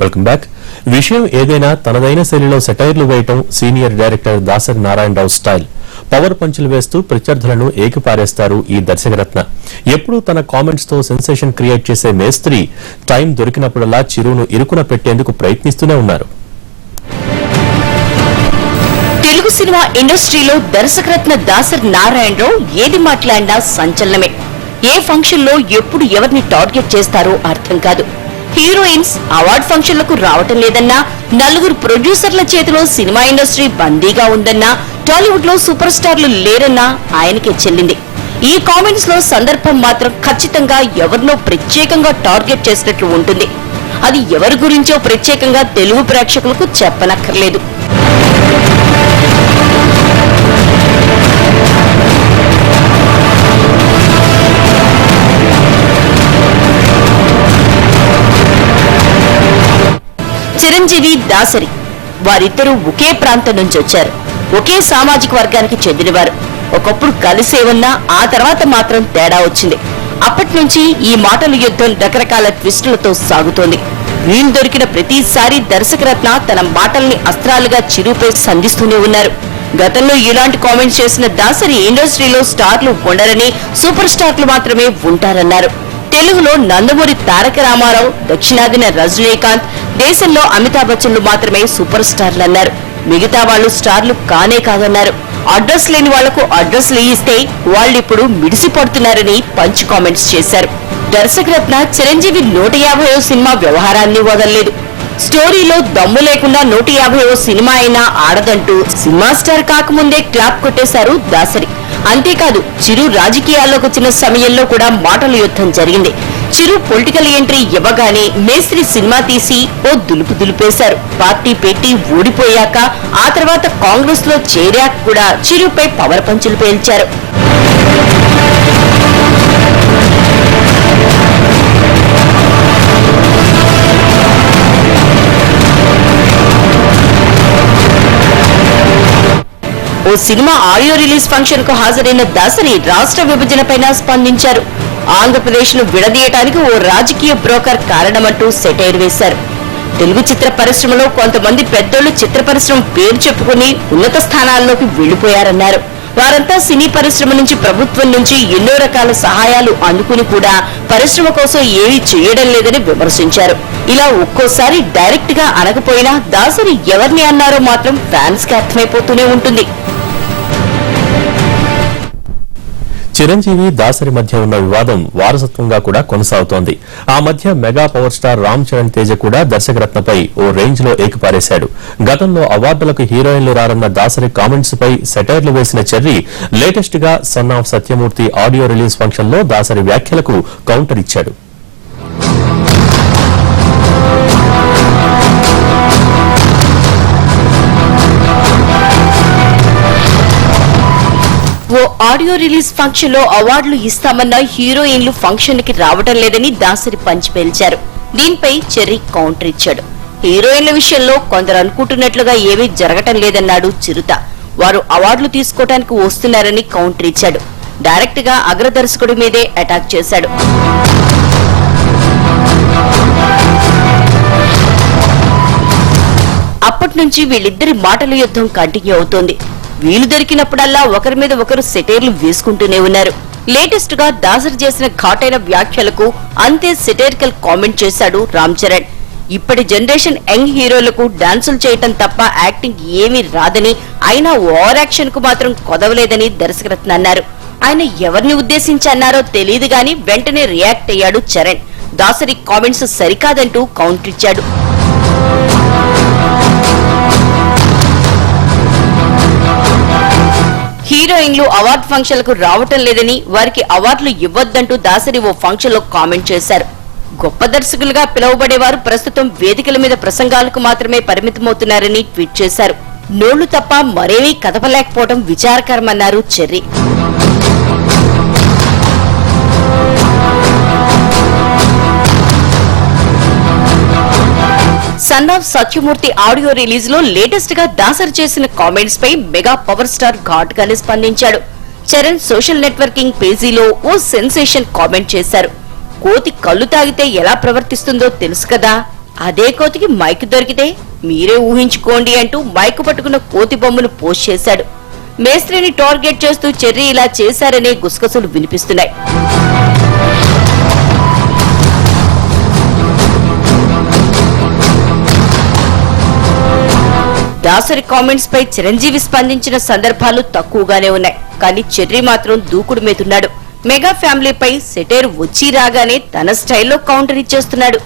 Welcome back. విషయం ఏదైనా తనదైన శైలిలో సెటైర్లు వేయటం senior director Dasari Narayana Rao style. Power పంచులు వేస్తూ ప్రత్యర్థులను ఏకిపారేస్తారు ఈ దర్శకరత్న. ఎప్పుడూ తన కామెంట్స్ తో సెన్సేషన్ క్రియేట్ చేసే మేస్త్రి టైం దొరికినప్పుడల్లా చిరును ఇరుకున పెట్టేందుకు ప్రయత్నిస్తూనే ఉన్నారు. తెలుగు సినిమా ఇండస్ట్రీలో దర్శకరత్న దాసరి నారాయణరావు ఏది మాట్లాడినా సంచలనమే. ఏ ఫంక్షన్ లో ఎప్పుడు ఎవరిని టార్గెట్ చేస్తారో అర్థం కాదు. హీరోయిన్స్ అవార్డ్ ఫంక్షన్లకు రావటం లేదన్నా, నలుగురు ప్రొడ్యూసర్ల చేతిలో సినిమా ఇండస్ట్రీ బందీగా ఉందన్నా, టాలీవుడ్ లో సూపర్ స్టార్లు లేరన్నా ఆయనకే చెల్లింది. ఈ కామెంట్స్ లో సందర్భం మాత్రం ఖచ్చితంగా ఎవరినో ప్రత్యేకంగా టార్గెట్ చేసినట్లు ఉంటుంది. అది ఎవరి గురించో ప్రత్యేకంగా తెలుగు ప్రేక్షకులకు చెప్పనక్కర్లేదు. చిరంజీవి, దాసరి వారిద్దరూ ఒకే ప్రాంతం నుంచి వచ్చారు. ఒకే సామాజిక వర్గానికి చెందినవారు. ఒకప్పుడు కలిసే ఉన్నా ఆ తర్వాత మాత్రం తేడా వచ్చింది. అప్పటి నుంచి ఈ మాటల యుద్ధం రకరకాల ట్విస్టులతో సాగుతోంది. వీలు దొరికిన ప్రతిసారి దర్శకరత్న తన మాటల్ని అస్త్రాలుగా చిరుపై సంధిస్తూనే ఉన్నారు. గతంలో ఇలాంటి కామెంట్స్ చేసిన దాసరి ఇండస్ట్రీలో స్టార్లు ఉండరని, సూపర్ స్టార్లు మాత్రమే ఉంటారన్నారు. తెలుగులో నందమూరి తారక రామారావు, దక్షిణాదిన రజనీకాంత్, దేశంలో అమితాబ్ బచ్చన్లు మాత్రమే సూపర్ స్టార్లు అన్నారు. మిగతా వాళ్ళు స్టార్లు కానే కాదన్నారు. అడ్రస్ లేని వాళ్లకు అడ్రస్లు ఇస్తే వాళ్ళిప్పుడు మిడిసిపడుతున్నారని పంచ్ కామెంట్స్ చేశారు. దర్శకరత్న చిరంజీవి 150వ సినిమా వ్యవహారాన్ని వదలలేదు. స్టోరీలో దమ్ము లేకుండా 150వ సినిమా అయినా ఆడదంటూ సినిమా స్టార్ కాకముందే క్లాప్ కొట్టేశారు దాసరి. అంతేకాదు, చిరు రాజకీయాల్లోకి వచ్చిన సమయంలో కూడా మాటల యుద్ధం జరిగింది. చిరు పొలిటికల్ ఎంట్రీ ఇవ్వగానే మేస్త్రి సినిమా తీసి ఓ దులుపు దులిపేశారు. పార్టీ పెట్టి ఓడిపోయాక ఆ తర్వాత కాంగ్రెస్ లో చేరాక కూడా చిరుపై పవర్ పంచులు పేల్చారు. ఓ సినిమా ఆడియో రిలీజ్ ఫంక్షన్ కు హాజరైన దాసరి రాష్ట్ర విభజనపైన స్పందించారు. ఆంధ్రప్రదేశ్ ను విడదీయటానికి ఓ రాజకీయ బ్రోకర్ కారణమంటూ సెటైర్ వేశారు. తెలుగు చిత్ర పరిశ్రమలో కొంతమంది పెద్దోళ్లు చిత్ర పరిశ్రమ పేరు చెప్పుకుని ఉన్నత స్థానాల్లోకి వెళ్లిపోయారన్నారు. వారంతా సినీ పరిశ్రమ నుంచి, ప్రభుత్వం నుంచి ఎన్నో రకాల సహాయాలు అందుకుని కూడా పరిశ్రమ కోసం ఏమీ చేయడం లేదని విమర్శించారు. ఇలా ఒక్కోసారి డైరెక్ట్ గా అనకపోయినా దాసరి ఎవరిని అన్నారో మాత్రం ఫ్యాన్స్ కి అర్థమైపోతూనే ఉంటుంది. చిరంజీవి, దాసరి మధ్య ఉన్న వివాదం వారసత్వంగా కూడా కొనసాగుతోంది. ఆ మధ్య mega power star Ram Charan Teja కూడా దర్శకరత్నపై ఓ రేంజ్ లో ఏకిపారేశాడు. గతంలో అవార్డులకు హీరోయిన్లు రారన్న దాసరి కామెంట్స్ పై సెటైర్లు వేసిన చెర్రీ లేటెస్ట్ గా sun of Satyamurthy audio release function లో దాసరి వ్యాఖ్యలకు కౌంటర్ ఇచ్చాడు. ఓ ఆడియో రిలీజ్ ఫంక్షన్ లో అవార్డులు ఇస్తామన్న హీరోయిన్లు ఫంక్షన్ కి రావడం లేదని దాసరి పంచి పేల్చారు. దీనిపై చెర్రీ కౌంటర్ ఇచ్చాడు. హీరోయిన్ల విషయంలో కొందరు అనుకుంటున్నట్లుగా ఏమీ జరగటం లేదన్నాడు చిరుత. వారు అవార్డులు తీసుకోవడానికి వస్తున్నారని కౌంటర్ ఇచ్చాడు. డైరెక్ట్ గా అగ్రదర్శకుడి మీదే అటాక్ చేశాడు. అప్పటి నుంచి వీళ్ళిద్దరి మాటల యుద్ధం కంటిన్యూ అవుతోంది. వీలు దొరికినప్పుడల్లా ఒకరి మీద ఒకరు సెటైర్లు వేసుకుంటూనే ఉన్నారు. లేటెస్ట్ గా దాసరి చేసిన ఘాటైన వ్యాఖ్యలకు అంతే సెటైరికల్ కామెంట్ చేశాడు రామ్ చరణ్. ఇప్పటి జనరేషన్ యంగ్ హీరోలకు డాన్సులు చేయటం తప్ప యాక్టింగ్ ఏమీ రాదని, అయినా ఓవర్ యాక్షన్ కు మాత్రం కొదవలేదని దర్శకరత్న అన్నారు. ఆయన ఎవరిని ఉద్దేశించి అన్నారో తెలియదు గాని వెంటనే రియాక్ట్ అయ్యాడు చరణ్. దాసరి కామెంట్స్ సరికాదంటూ కౌంటర్ ఇచ్చాడు. హీరోయిన్లు అవార్డు ఫంక్షన్లకు రావటం లేదని, వారికి అవార్డులు ఇవ్వొద్దంటూ దాసరి ఓ ఫంక్షన్ లో కామెంట్ చేశారు. గొప్ప దర్శకులుగా పిలువబడేవారు ప్రస్తుతం వేదికల మీద ప్రసంగాలకు మాత్రమే పరిమితమవుతున్నారని ట్వీట్ చేశారు. నోళ్లు తప్ప మరేమీ కదపలేకపోవడం విచారకరమన్నారు Cherry. Son of Satyamurthy audio release లో లేటెస్ట్ గా దాసరి చేసిన కామెంట్స్ పై మెగా పవర్ స్టార్ ఘాట్ గానే స్పందించాడు. చరణ్ సోషల్ నెట్వర్కింగ్ పేజీలో ఓ సెన్సేషన్ కామెంట్ చేశారు. కోతి కళ్ళు తాగితే ఎలా ప్రవర్తిస్తుందో తెలుసు కదా, అదే కోతికి మైక్ దొరికితే మీరే ఊహించుకోండి అంటూ మైకు పట్టుకున్న కోతి బొమ్మను పోస్ట్ చేశాడు. మేస్త్రిని టార్గెట్ చేస్తూ చెర్రీ ఇలా చేశారనే గుసగుసలు వినిపిస్తున్నాయి. దాసరి కామెంట్స్ పై చిరంజీవి స్పందించిన సందర్భాలు తక్కువగానే ఉన్నాయి. కానీ చెర్రీ మాత్రం దూకుడు మీదున్నాడు. మెగా ఫ్యామిలీపై సెటైర్ వచ్చి రాగానే తన స్టైల్లో కౌంటర్ ఇచ్చేస్తున్నాడు.